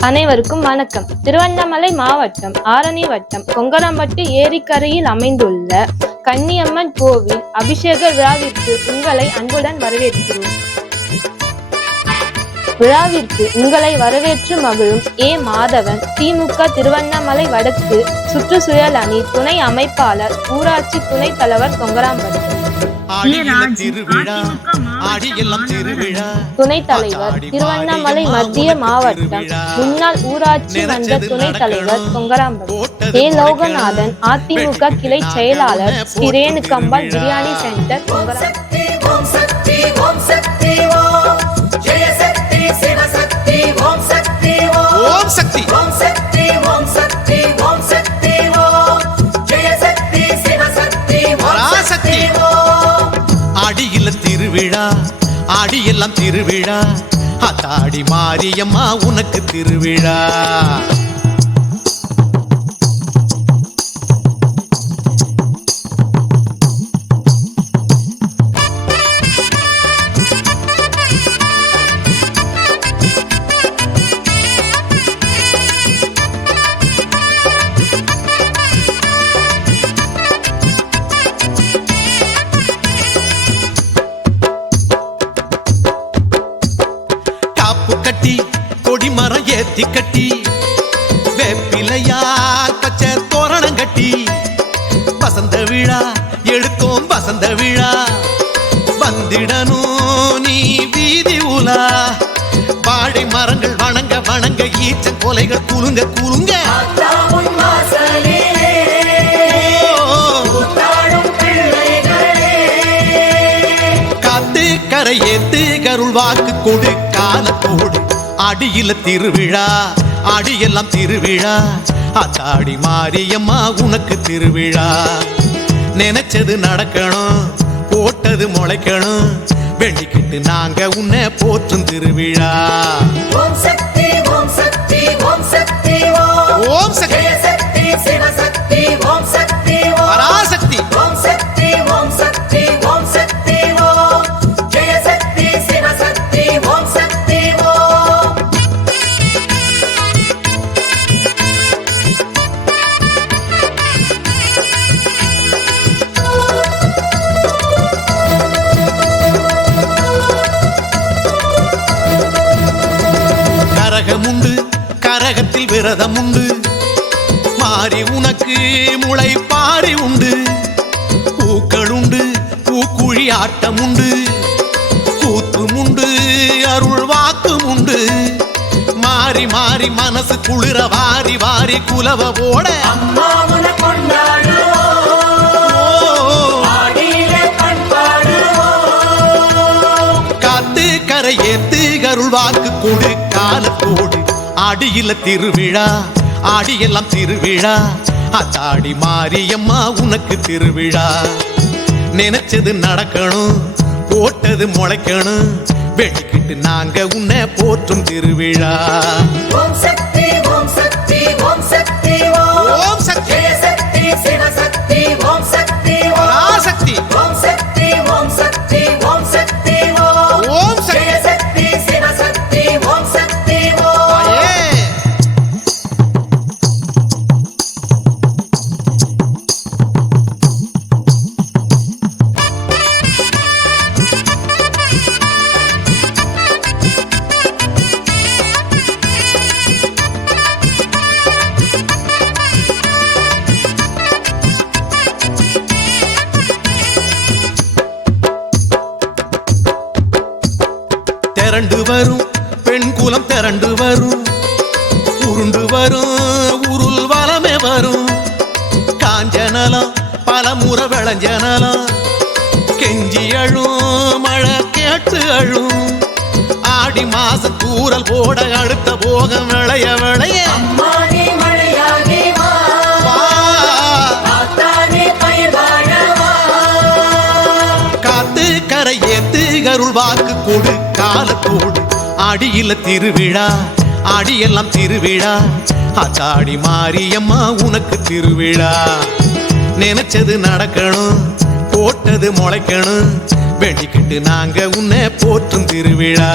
அனைவருக்கும் வணக்கம். திருவண்ணாமலை மாவட்டம் ஆரணி வட்டம் கொங்கரம்பட்டு ஏரிக்கரையில் அமைந்துள்ள கன்னியம்மன் கோவில் அபிஷேக விழாவிற்கு உங்களை அன்புடன் வரவேற்கிறோம். விழாவிற்கு உங்களை வரவேற்று மகிழும் ஏ மாதவன். திமுக திருவண்ணாமலை வடக்கு சுற்றுச்சூழல் அணி துணை அமைப்பாளர் ஊராட்சி துணைத் தலைவர் கொங்கராம்பட்டு. துணைத் தலைவர் திருவண்ணாமலை மத்திய மாவட்டம் முன்னாள் ஊராட்சி மன்ற துணைத் தலைவர் கொங்கராம்பட்டு ஏ. லோகநாதன் அதிமுக கிளை செயலாளர் ஸ்ரீ ரேணுகம்பாள் பிரியாணி சென்டர் கொங்கராம்பட்டு ஆடியில் திருவிழா ஆடியெல்லாம் திருவிழா. அத்தாடி மாரியம்மா உனக்கு திருவிழா. ஈச்ச கொலைகள் குலுங்க குலுங்க. தாவும் கரை ஏத்து கருள் வாக்கு கொடு காலத்தோடு அடியில திருவிழா அடியெல்லாம் திருவிழா. அத்தாடி மாரியம்மா உனக்கு திருவிழா. நினைச்சது நடக்கணும் போட்டது முளைக்கணும். வெள்ளிக்கிட்டு நாங்க உன்னை போற்றும் திருவிழா. சக்தி ஓம் சக்தி ஓம் சக்தி. ஓம் ஓம் சக்தி ஜெய சக்தி சிவசக்தி ஓம் சக்தி ஓம். பராசக்தி. ஓம் சக்தி ஓம் சக்தி ஓம் சக்தி ஓம். ஜெய சக்தி சிவசக்தி ஓம் சக்தி ஓம். கரகம் கரகத்தில் விரதம் உண்டு. மாறி உனக்கு முளை பாரி உண்டு. பூக்கள் உண்டு பூக்குழி ஆட்டம் உண்டு. கூத்தும் உண்டு அருள் வாக்கும் உண்டு. மாறி மாறி மனசு குளிர வாரி வாரி குலவ போட. காத்து கரையேத்து அருள் வாக்கு கொடு காலத்தோடு ஆடியில திருவிழா ஆடியெல்லாம் திருவிழா. அத்தாடி மாரியம்மா உனக்கு திருவிழா. நினைச்சது நடக்கணும் போட்டது முளைக்கணும். வெட்டிக்கிட்டு நாங்க உன்னை போற்றும் திருவிழா. ஓம் சக்தி ஓம் சக்தி ஓம் சக்தி ஓம். சக்தி. ஜெய சக்தி சிவசக்தி ஓம் சக்தி ஓம். சக்தி ஓம் சக்தி ஓம் சக்தி விளைஞ்சனலம் கெஞ்சி அழும் மழை கேட்டு அழும் ஆடி மாச தூரல் போட அடுத்த போகம் விளைய விளைய. காத்து கரையேத்து அருள் வாக்கு கொடு காலத்தோடு. அடியில திருவிழா அடியெல்லாம் திருவிழா. அத்தாடி மாரியம்மா உனக்கு திருவிழா. நினைச்சது நடக்கணும் போட்டது முளைக்கணும். வேண்டிக்கிட்டு நாங்க உன்னை போற்றும் திருவிழா.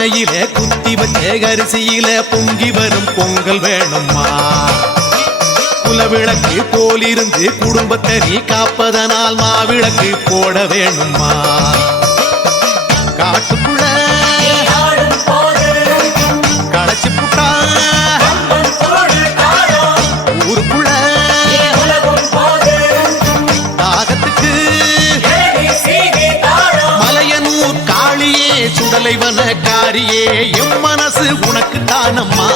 பானையில குத்தி வச்ச அரிசியில பொங்கி வரும் பொங்கல் வேணும்மா. குலவிளக்கு போலிருந்து குடும்பத்தை நீ காப்பதனால் மாவிளக்கு போட வேணும்மா. காட்டுக்குள்ள தலைவன காரியே எம் மனசு உனக்கு தானம்மா.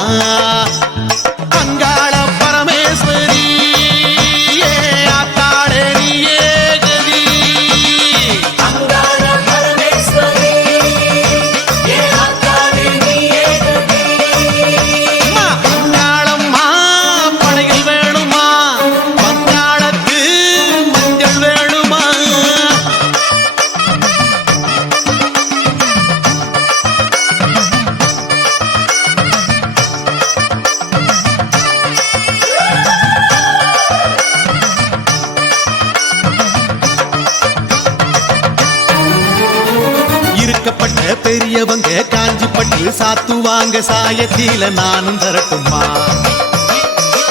பழக்கப்பட்ட பெரியவங்க காஞ்சி பட்டு சாத்துவாங்க சாயத்தில நானும் தரட்டுமா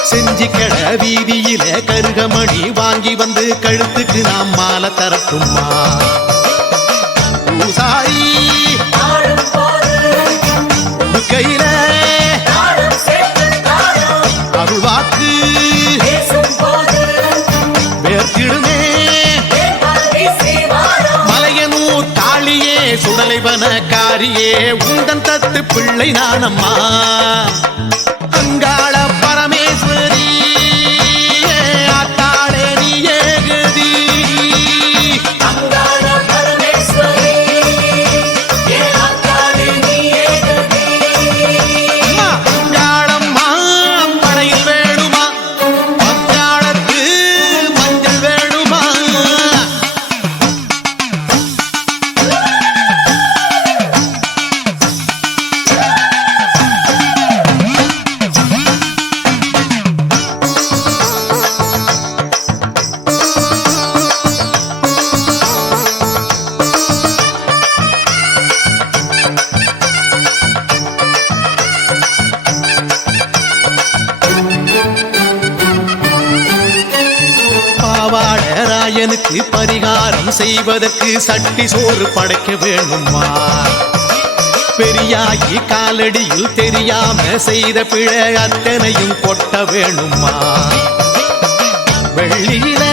செஞ்சு கட வீதியில கருகமணி வாங்கி வந்து கழுத்துக்கு நாம் மாலை தரட்டுமா கையில தலைவன காரியே உந்தன் தத்து பிள்ளை நானம்மா. அங்காள நாயனுக்கு பரிகாரம் செய்வதற்கு சட்டி சோறு படைக்க வேணுமா பெரியாகி காலடியில் தெரியாம செய்த பிழை அத்தனையும் கொட்ட வேணுமா வெள்ளியில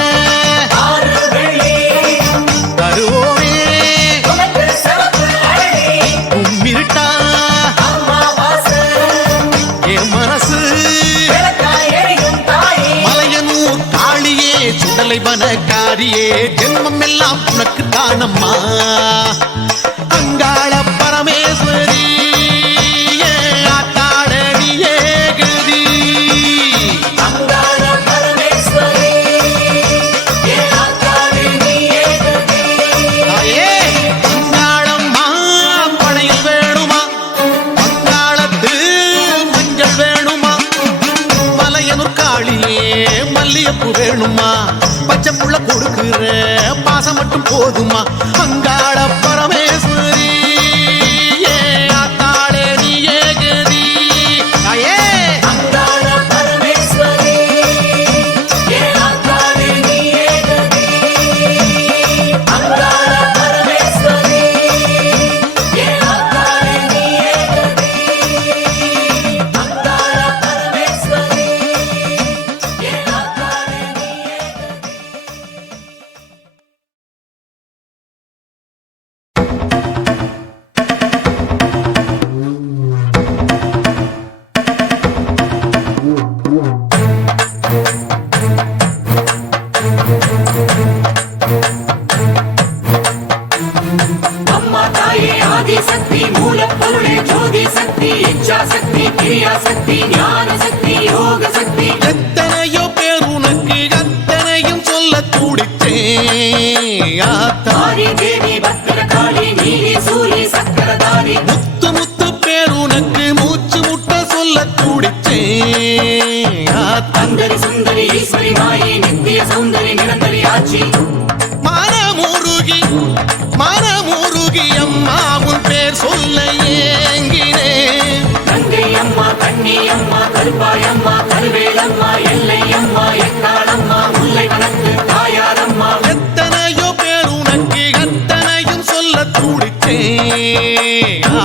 தாயே ஜென்மம் எல்லாம் உனக்கு தானம்மா?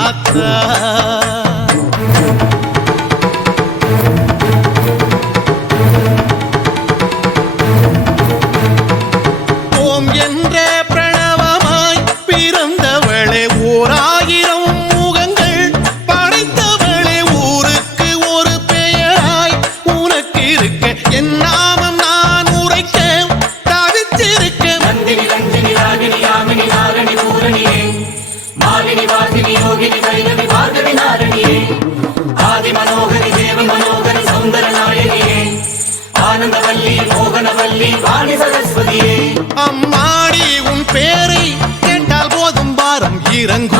காத்தா உன் பேரை கேட்டால் போதும் பாரம். இறங்கும்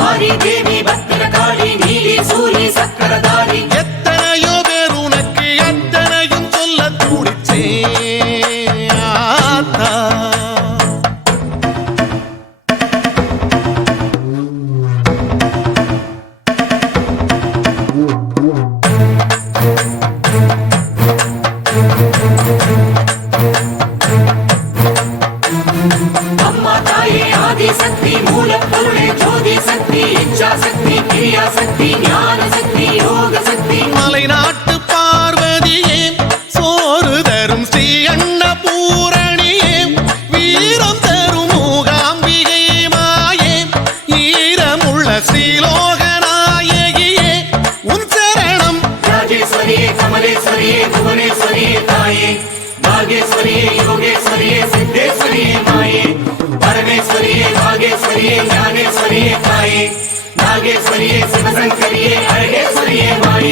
சிவசங்கரியே சிவசங்கரியே அழகேஸ்வரியே வாணி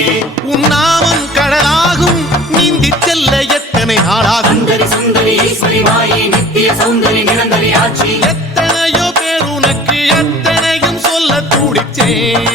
உன் நாமம் கடலாகும் நீந்தி செல்ல எத்தனை நாளாகும்? சுந்தரி சுந்தரி எத்தனையோ பேர் உனக்கு எத்தனையும் சொல்ல துடிச்சேன்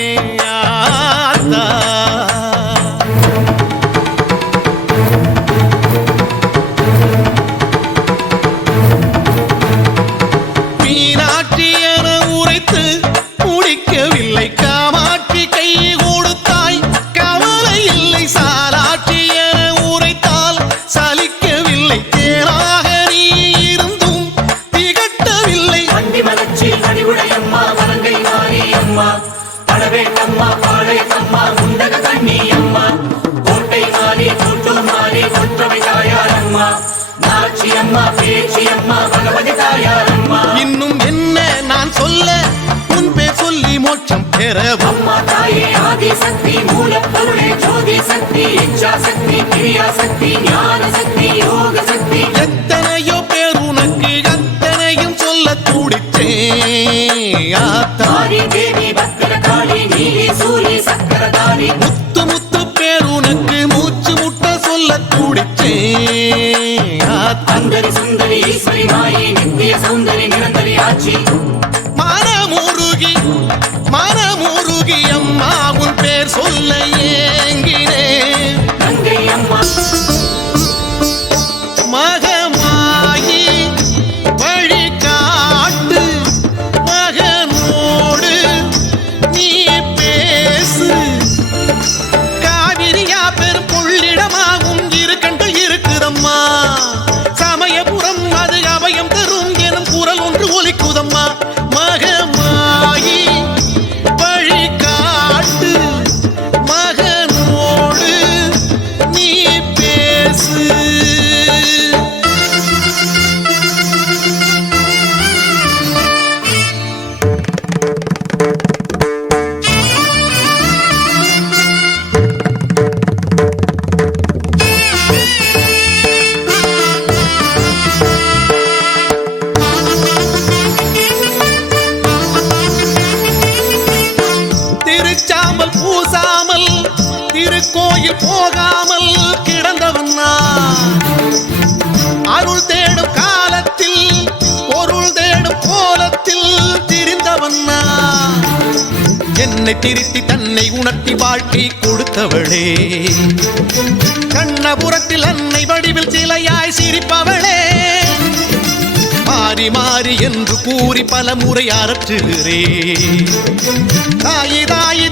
மோட்சம் பெறவும். அம்மா தாயே ஆதி சக்தி மூலப்பொருளே ஜோதி சக்தி இச்சா சக்தி கிரியா சக்தி ஞான சக்தி யோக சக்தி எத்தனையோ பேர் உனக்கு அத்தனையும் சொல்ல துடிச்சேன் ஆத்தாரி தேவி பக்கர காளி நீலி சூரி சக்கர தாரி முத்து முத்து பேர் உனக்கு மூச்சு முட்ட சொல்ல துடிச்சேன் அந்தரி சுந்தரி ஈஸ்வரி மாயி நித்திய சௌந்தரி நிரந்தரி ஆட்சி சொல்ல தன்னை திருத்தி தன்னை உணர்த்தி வாழ்க்கை கொடுத்தவளே. கண்ணபுரத்தில் அன்னை வடிவில் சிலையாய் சிரிப்பவளே. மாறி மாறி என்று கூறி பல முறை அரற்றுகிறே தாயி தாயி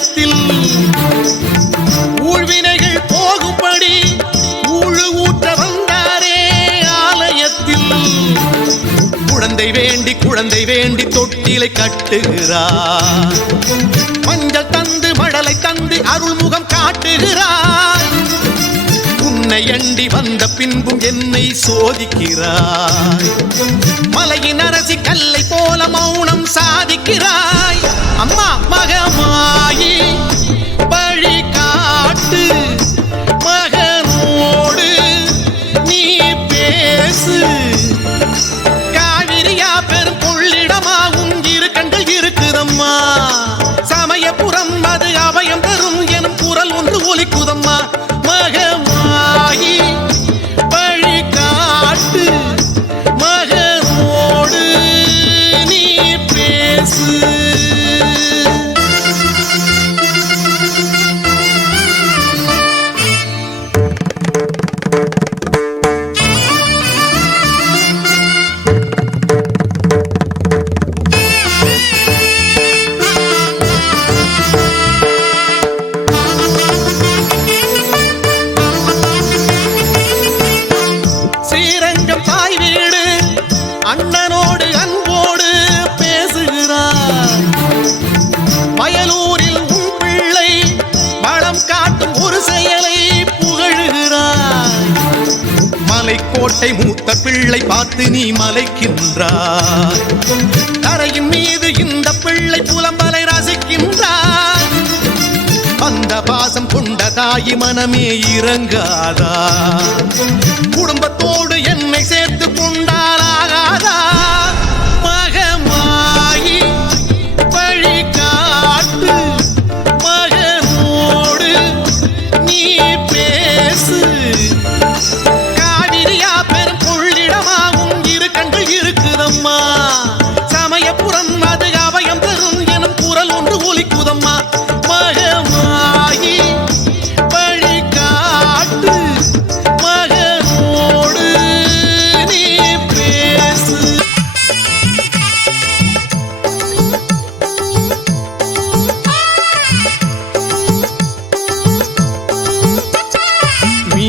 நேரத்தில் ஊழ்வினைகள் போகும்படி ஊழு ஊற்ற வந்தாரே ஆலயத்தில். குழந்தை வேண்டி குழந்தை வேண்டி தொட்டிலை கட்டுகிறார். மஞ்சள் தந்து மடலை தந்து அருள்முகம் காட்டுகிறார். உன்னை எண்டி வந்த பின்பும் என்னை சோதிக்கிறாய். மலையின் அரசி கல்லை போல மௌனம் சாதிக்கிறாய். அம்மா மகமா? ரசிக்கின்றார். தரையின் மீது இந்த பிள்ளை புலம்பலை ரசிக்கின்றார். அந்த பாசம் கொண்ட தாய் மனமே இறங்காதா?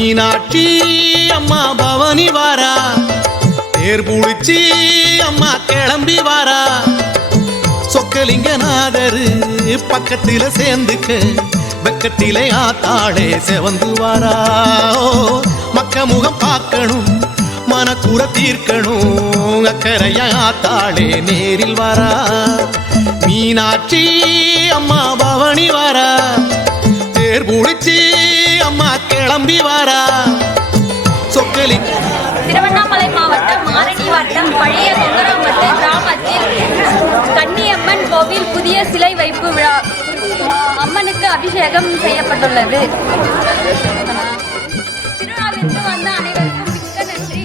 மீனாட்சி அம்மா பவனி வாரா. தேர் புடிச்சி அம்மா கிளம்பி வாரா. சொக்கலிங்கநாதர் பக்கத்தில சேர்ந்துக்க வெக்கத்திலே ஆத்தாளே செவந்து வாரா. மக்க முகம் பார்க்கணும் மனக்குற தீர்க்கணும் அக்கறையா ஆத்தாளே நேரில் வாரா. மீனாட்சி அம்மா பவனி வாரா. தேர் புடிச்சி அம்மா கிளம்பி வாரா சொக்கலி. திருவண்ணாமலை மாவட்டம் ஆரணி வட்டம் பழைய கொங்கராம்பட்டு கிராமத்தில் கன்னியம்மன் கோவில் புதிய சிலை வைப்பு விழா. அம்மனுக்கு அபிஷேகம் செய்யப்பட்டுள்ளது. திருவிழாவிற்கு வந்த அனைவருக்கும் மிக்க நன்றி.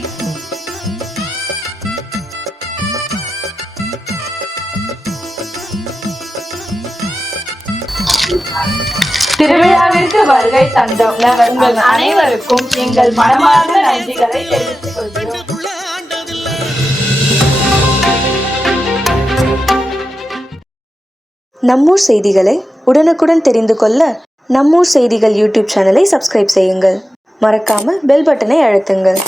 திருவிழாவிற்கு வருகை தந்துள்ள உங்கள் அனைவருக்கும் எங்கள் மனமார்ந்த நன்றிகளை தெரிவித்துக் கொள்கிறோம். நம்மூர் செய்திகளை உடனுக்குடன் தெரிந்து கொள்ள நம்மூர் செய்திகள் யூடியூப் சேனலை சப்ஸ்கிரைப் செய்யுங்கள். மறக்காம பெல் பட்டனை அழுத்துங்கள்.